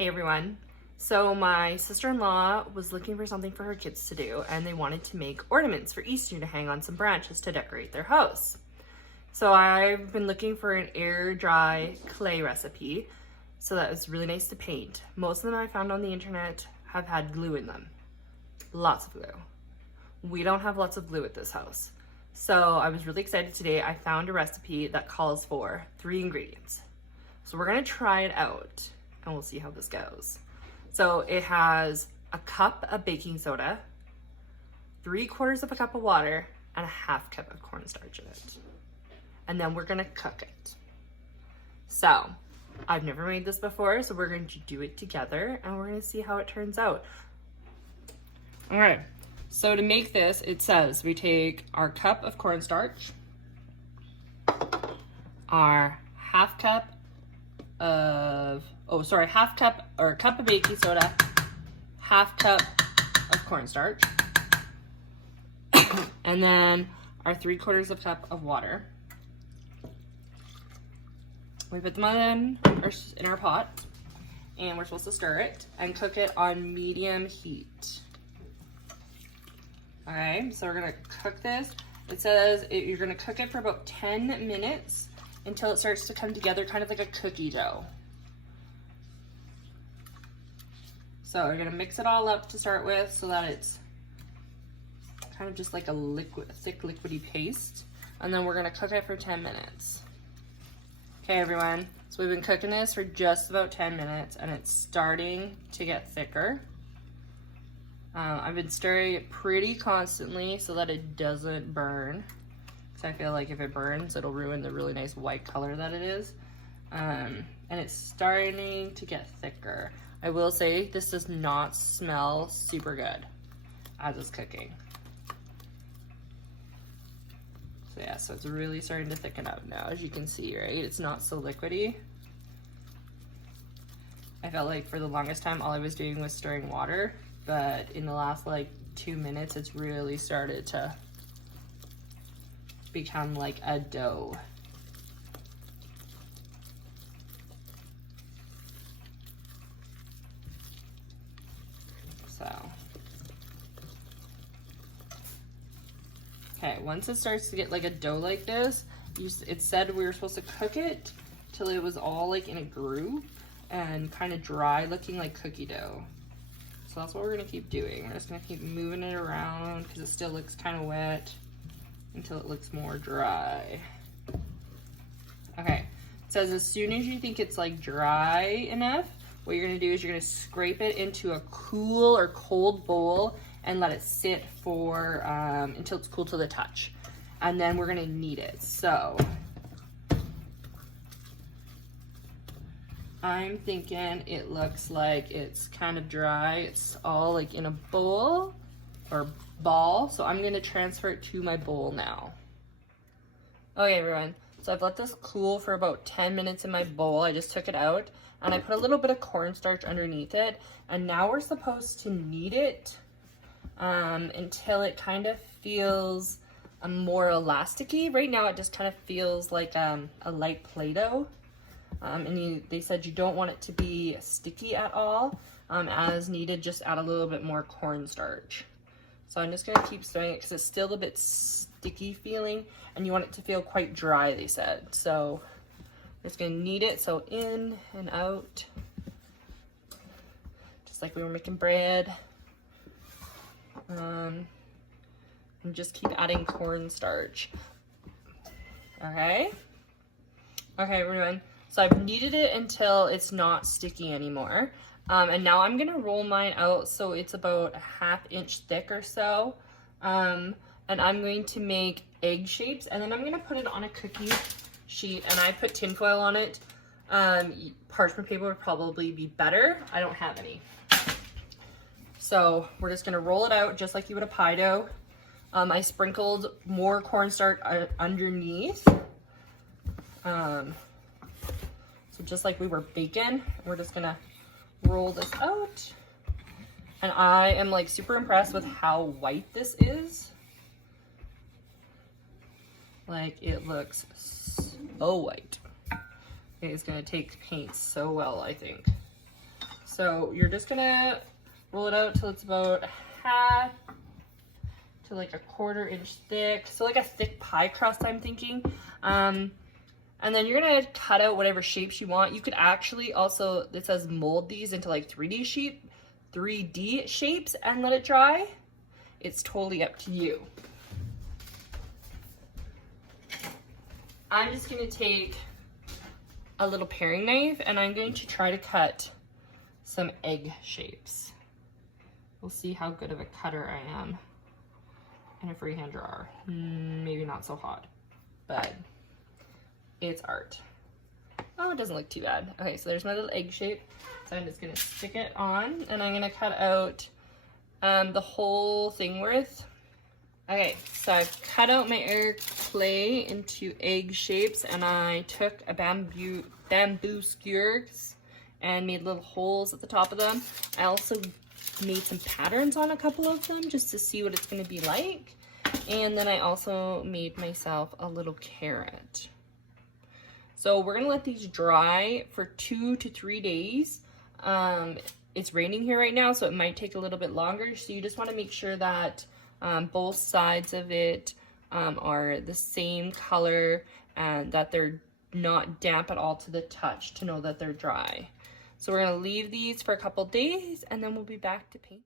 Hey everyone. So my sister-in-law was looking for something for her kids to do, and they wanted to make ornaments for Easter to hang on some branches to decorate their house. So I've been looking for an air dry clay recipe so that it's really nice to paint. Most of them I found on the internet have had glue in them. Lots of glue. We don't have lots of glue at this house. So I was really excited today. I found a recipe that calls for 3 ingredients. So we're gonna try it out and we'll see how this goes. So it has a cup of baking soda, 3/4 of a cup of water, and a 1/2 cup of cornstarch in it. And then we're gonna cook it. So I've never made this before, so we're going to do it together and we're gonna see how it turns out. All right, so to make this, it says we take our cup of cornstarch, our 1/2 cup of, a cup of baking soda, 1/2 cup of cornstarch, and then our 3/4 of a cup of water. We put them in our pot, and we're supposed to stir it and cook it on medium heat. Okay, so we're gonna cook this. It says you're gonna cook it for about 10 minutes until it starts to come together, kind of like a cookie dough. So we're gonna mix it all up to start with so that it's kind of just like a thick liquidy paste. And then we're gonna cook it for 10 minutes. Okay everyone, so we've been cooking this for just about 10 minutes and it's starting to get thicker. I've been stirring it pretty constantly so that it doesn't burn. I feel like if it burns, it'll ruin the really nice white color that it is. And it's starting to get thicker. I will say this does not smell super good as it's cooking. So yeah, so it's really starting to thicken up now, as you can see, right? It's not so liquidy. I felt like for the longest time, all I was doing was stirring water, but in the last like 2 minutes, it's really started to become like a dough. So, okay, once it starts to get like a dough like this, it said we were supposed to cook it till it was all like in a group and kind of dry, looking like cookie dough. So that's what we're gonna keep doing. We're just gonna keep moving it around because it still looks kind of wet until it looks more dry. Okay, it says as soon as you think it's like dry enough, what you're gonna do is you're gonna scrape it into a cool or cold bowl and let it sit for until it's cool to the touch. And then we're gonna knead it. So I'm thinking it looks like it's kind of dry. It's all like in a bowl or ball, so I'm gonna transfer it to my bowl now. Okay everyone, so I've let this cool for about 10 minutes in my bowl. I just took it out and I put a little bit of cornstarch underneath it, and now we're supposed to knead it until it kind of feels more elasticy. Right now it just kind of feels like a light Play-Doh, and they said you don't want it to be sticky at all. As needed, just add a little bit more cornstarch. So I'm just gonna keep stirring it because it's still a bit sticky feeling and you want it to feel quite dry, they said. So I'm just gonna knead it, so in and out, just like we were making bread. And just keep adding cornstarch. Okay, everyone. So I've kneaded it until it's not sticky anymore. And now I'm gonna roll mine out so it's about a 1/2 inch thick or so. And I'm going to make egg shapes, and then I'm gonna put it on a cookie sheet, and I put tin foil on it. Parchment paper would probably be better. I don't have any. So we're just gonna roll it out just like you would a pie dough. I sprinkled more cornstarch underneath. So just like we were baking, we're just gonna roll this out. And I am like super impressed with how white this is. Like it looks so white. It's gonna take paint so well, I think. So you're just gonna roll it out till it's about half to like a 1/4 inch thick. So like a thick pie crust, I'm thinking. And then you're gonna cut out whatever shapes you want. You could actually also, it says mold these into like 3D shapes and let it dry. It's totally up to you. I'm just gonna take a little paring knife and I'm going to try to cut some egg shapes. We'll see how good of a cutter I am in a freehand drawer. Maybe not so hot, but it's art. Oh, it doesn't look too bad. Okay, so there's my little egg shape. So I'm just gonna stick it on and I'm gonna cut out the whole thing worth. Okay, so I've cut out my air clay into egg shapes and I took a bamboo skewers and made little holes at the top of them. I also made some patterns on a couple of them just to see what it's gonna be like. And then I also made myself a little carrot. So we're gonna let these dry for 2 to 3 days. It's raining here right now, so it might take a little bit longer. So you just wanna make sure that both sides of it are the same color and that they're not damp at all to the touch to know that they're dry. So we're gonna leave these for a couple days and then we'll be back to paint.